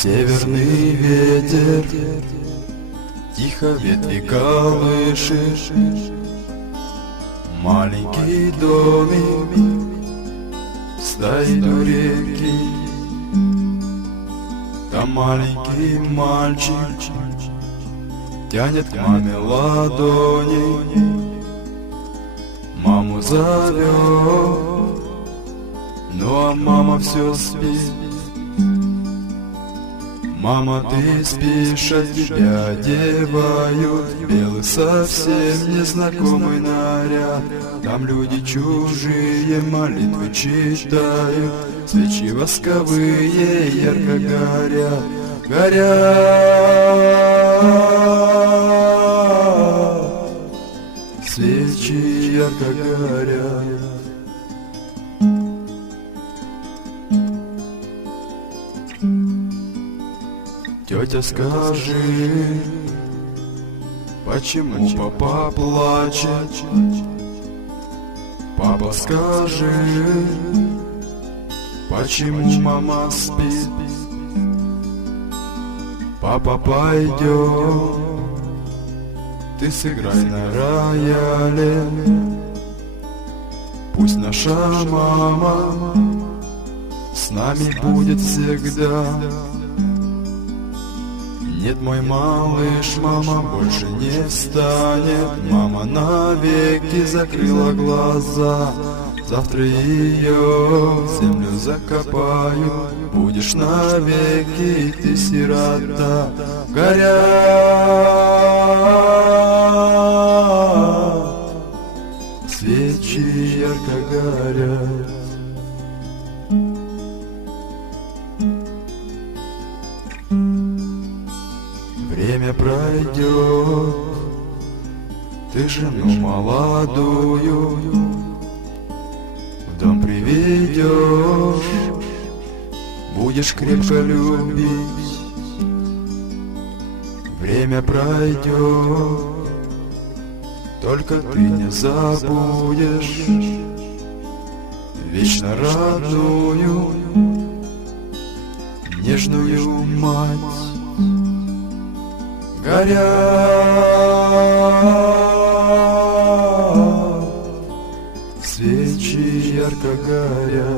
Северный ветер тихо ветви колышет, маленький домик стоит у реки. Там маленький мальчик тянет к маме ладони, маму зовет, ну а мама все спит. Мама, ты спишь, от тебя одевают белый совсем незнакомый наряд. Там люди чужие молитвы читают, свечи восковые ярко горят, горят. Свечи ярко горят. Тетя, скажи, почему папа плачет? Папа, скажи, почему мама спит? Папа, пойдем, ты сыграй на рояле, пусть наша мама с нами будет всегда. Нет, мой малыш, мама больше не встанет. Мама навеки закрыла глаза. Завтра ее в землю закопаю. Будешь навеки ты сирота. Горят свечи, ярко горят. Время пройдет, ты жену молодую в дом приведешь, будешь крепко любить. Время пройдет, только ты не забудешь вечно родную, нежную мать. Горят свечи, ярко горят.